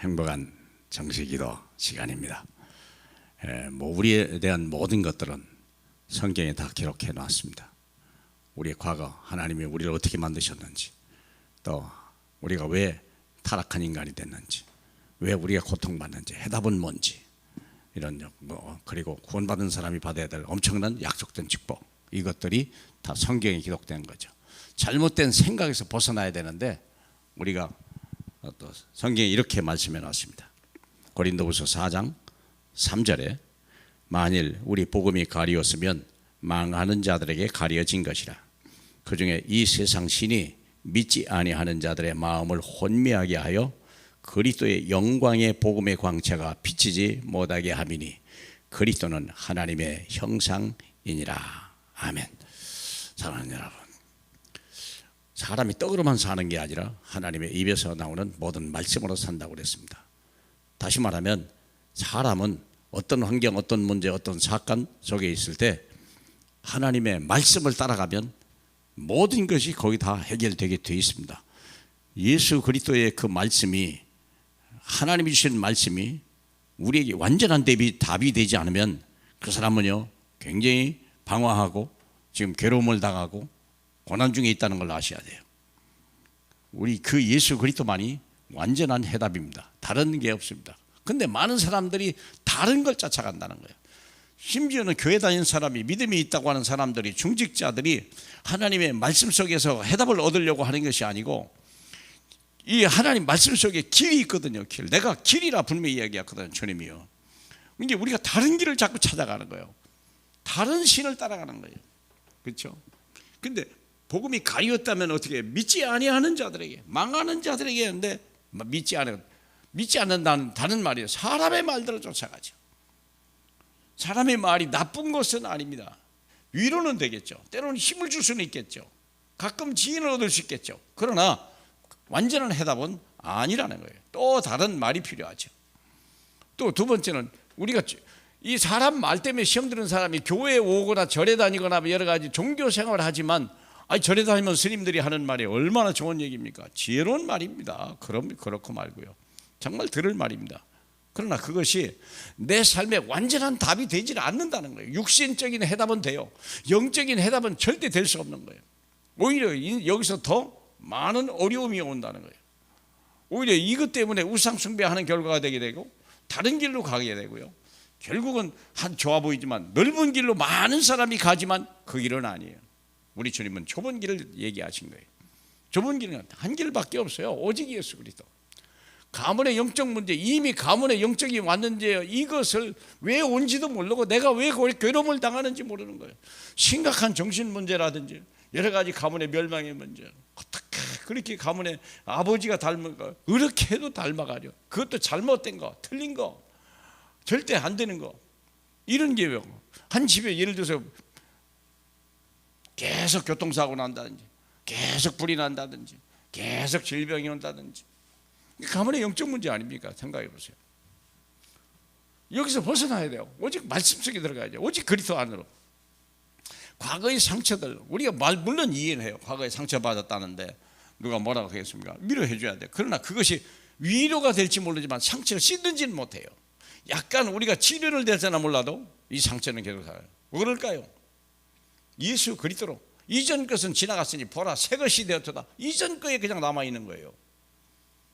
행복한 정식기도 시간입니다. 우리에 대한 모든 것들은 성경에 다 기록해 놨습니다. 우리의 과거, 하나님이 우리를 어떻게 만드셨는지, 또 우리가 왜 타락한 인간이 됐는지, 왜 우리가 고통받는지, 해답은 뭔지, 이런 그리고 구원받은 사람이 받아야 될 엄청난 약속된 축복, 이것들이 다 성경에 기록된 거죠. 잘못된 생각에서 벗어나야 되는데 우리가 또 성경에 이렇게 말씀해 놨습니다. 고린도후서 4장 3절에 만일 우리 복음이 가리웠으면 망하는 자들에게 가려진 것이라. 그 중에 이 세상 신이 믿지 아니하는 자들의 마음을 혼미하게 하여 그리스도의 영광의 복음의 광채가 비치지 못하게 함이니 그리스도는 하나님의 형상이니라. 아멘. 사랑하는 여러분, 사람이 떡으로만 사는 게 아니라 하나님의 입에서 나오는 모든 말씀으로 산다고 그랬습니다. 다시 말하면 사람은 어떤 환경, 어떤 문제, 어떤 사건 속에 있을 때 하나님의 말씀을 따라가면 모든 것이 거기 다 해결되게 되어 있습니다. 예수 그리스도의 그 말씀이, 하나님이 주신 말씀이 우리에게 완전한 답이 되지 않으면 그 사람은요 굉장히 방황하고 지금 괴로움을 당하고 고난 중에 있다는 걸 아셔야 돼요. 우리 그 예수 그리스도만이 완전한 해답입니다. 다른 게 없습니다. 근데 많은 사람들이 다른 걸 쫓아간다는 거예요. 심지어는 교회 다니는 사람이, 믿음이 있다고 하는 사람들이, 중직자들이 하나님의 말씀 속에서 해답을 얻으려고 하는 것이 아니고 이 하나님 말씀 속에 길이 있거든요. 길. 내가 길이라 분명히 이야기했거든요, 주님이요. 이게 우리가 다른 길을 자꾸 찾아가는 거예요. 다른 신을 따라가는 거예요. 그렇죠? 근데 복음이 가리웠다면 어떻게 해요? 믿지 아니하는 자들에게, 망하는 자들에게 했는데 믿지 않는다는 다른 말이에요. 사람의 말대로 쫓아가죠. 사람의 말이 나쁜 것은 아닙니다. 위로는 되겠죠. 때로는 힘을 줄 수는 있겠죠. 가끔 지혜를 얻을 수 있겠죠. 그러나 완전한 해답은 아니라는 거예요. 또 다른 말이 필요하죠. 또 두 번째는 우리가 이 사람 말 때문에 시험 드는 사람이 교회에 오거나 절에 다니거나 여러 가지 종교 생활을 하지만 절에 다니면 스님들이 하는 말이 얼마나 좋은 얘기입니까? 지혜로운 말입니다. 그럼 그렇고 말고요. 정말 들을 말입니다. 그러나 그것이 내 삶에 완전한 답이 되지 않는다는 거예요. 육신적인 해답은 돼요. 영적인 해답은 절대 될 수 없는 거예요. 오히려 여기서 더 많은 어려움이 온다는 거예요. 오히려 이것 때문에 우상 숭배하는 결과가 되게 되고 다른 길로 가게 되고요. 결국은 좋아 보이지만 넓은 길로 많은 사람이 가지만 그 길은 아니에요. 우리 주님은 좁은 길을 얘기하신 거예요. 좁은 길은 한 길밖에 없어요. 오직 예수 그리스도. 가문의 영적 문제, 이미 가문의 영적이 왔는데 이것을 왜 온지도 모르고 내가 왜 괴로움을 당하는지 모르는 거예요. 심각한 정신 문제라든지 여러 가지 가문의 멸망의 문제, 어떻게 그렇게 가문의 아버지가 닮은 거, 그렇게 해도 닮아가려. 그것도 잘못된 거, 틀린 거, 절대 안 되는 거, 이런 게 왜 한 집에 예를 들어서 계속 교통사고 난다든지, 계속 불이 난다든지, 계속 질병이 온다든지, 가문의 영적 문제 아닙니까? 생각해 보세요. 여기서 벗어나야 돼요. 오직 말씀 속에 들어가야 돼요. 오직 그리스도 안으로. 과거의 상처들, 우리가 물론 이해는 해요. 과거에 상처받았다는데 누가 뭐라고 하겠습니까? 위로해 줘야 돼요. 그러나 그것이 위로가 될지 모르지만 상처를 씻는지는 못해요. 약간 우리가 치료를 되잖아 몰라도 이 상처는 계속 살아요. 왜 그럴까요? 예수 그리스도로 이전 것은 지나갔으니 보라 새 것이 되었다. 이전 거에 그냥 남아있는 거예요.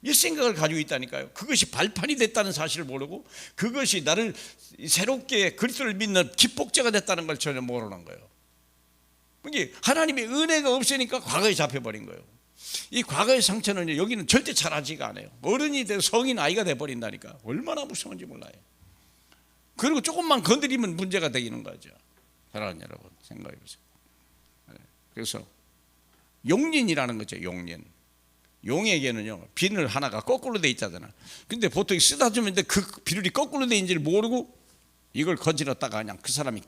이 생각을 가지고 있다니까요. 그것이 발판이 됐다는 사실을 모르고 그것이 나를 새롭게 그리스도를 믿는 기폭제가 됐다는 걸 전혀 모르는 거예요. 이게 하나님의 은혜가 없으니까 과거에 잡혀버린 거예요. 이 과거의 상처는 여기는 절대 잘하지가 않아요. 어른이 돼서 성인 아이가 돼버린다니까. 얼마나 무서운지 몰라요. 그리고 조금만 건드리면 문제가 되는 거죠. 사랑하는 여러분, 생각해 보세요. 그래서 용린이라는 거죠. 용린. 용에게는요 비늘 하나가 거꾸로 돼 있잖아요. 근데 보통 쓰다주면 그 비늘이 거꾸로 돼 있는지를 모르고 이걸 건드렸다가 그냥 그 사람이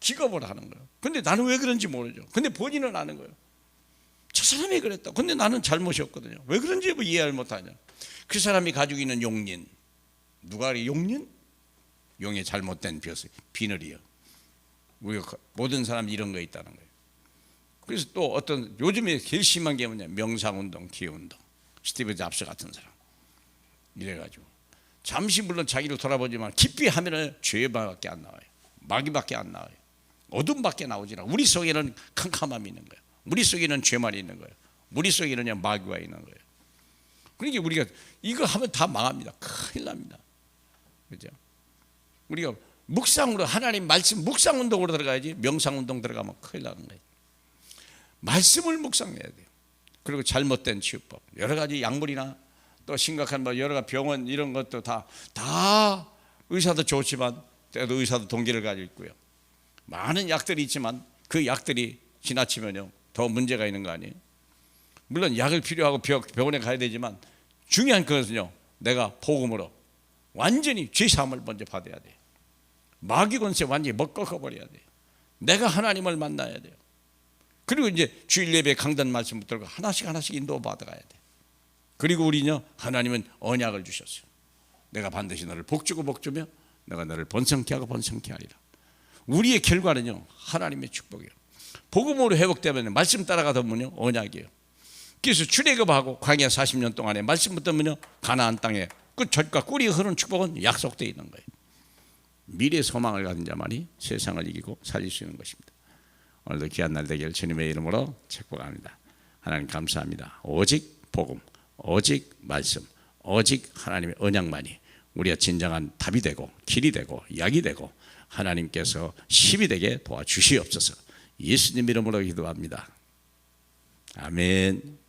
기겁을 하는 거예요. 근데 나는 왜 그런지 모르죠. 근데 본인은 아는 거예요. 저 사람이 그랬다. 근데 나는 잘못이 없거든요. 왜 그런지 이해를 못하냐. 그 사람이 가지고 있는 용린, 누가 용린? 용의 잘못된 비늘이요. 우리가 모든 사람이 이런 거 있다는 거예요. 그래서 또 어떤 요즘에 제일 심한 게 뭐냐, 명상운동, 기운동, 스티브 잡스 같은 사람, 이래가지고 잠시 물론 자기를 돌아보지만 깊이 하면은 죄밖에 안 나와요. 마귀밖에 안 나와요. 어둠밖에 나오지 않아. 우리 속에는 캄캄함이 있는 거예요. 우리 속에는 죄만 있는 거예요. 우리 속에는 그냥 마귀가 있는 거예요. 그러니까 우리가 이거 하면 다 망합니다. 큰일 납니다. 그죠? 우리가 묵상으로 하나님 말씀 묵상 운동으로 들어가야지 명상 운동 들어가면 큰일 나는 거예요. 말씀을 묵상해야 돼요. 그리고 잘못된 치유법, 여러 가지 약물이나 또 심각한 뭐 여러 가지 병원 이런 것도 다 의사도 좋지만 때도 의사도 동기를 가지고 있고요. 많은 약들이 있지만 그 약들이 지나치면요 더 문제가 있는 거 아니에요? 물론 약을 필요하고 병원에 가야 되지만 중요한 것은요 내가 복음으로 완전히 죄 사함을 먼저 받아야 돼요. 마귀 권세 완전히 꺾어버려야 돼요. 내가 하나님을 만나야 돼요. 그리고 이제 주일 예배 강단 말씀 붙들고 하나씩 인도 받아가야 돼. 그리고 우리는요 하나님은 언약을 주셨어요. 내가 반드시 너를 복주고 복주며 내가 너를 번성케 하고 번성케 하리라. 우리의 결과는요 하나님의 축복이에요. 복음으로 회복되면 말씀 따라가다 보면요 언약이에요. 그래서 출애굽하고 광야 40년 동안에 말씀 붙들면요 가나안 땅에 그 젖과 꿀이 흐르는 축복은 약속되어 있는 거예요. 미래 소망을 가진 자만이 세상을 이기고 살릴 수 있는 것입니다. 오늘도 귀한 날 되길 주님의 이름으로 축복합니다. 하나님 감사합니다. 오직 복음, 오직 말씀, 오직 하나님의 언약만이 우리가 진정한 답이 되고 길이 되고 약이 되고 하나님께서 힘이 되게 도와주시옵소서. 예수님 이름으로 기도합니다. 아멘.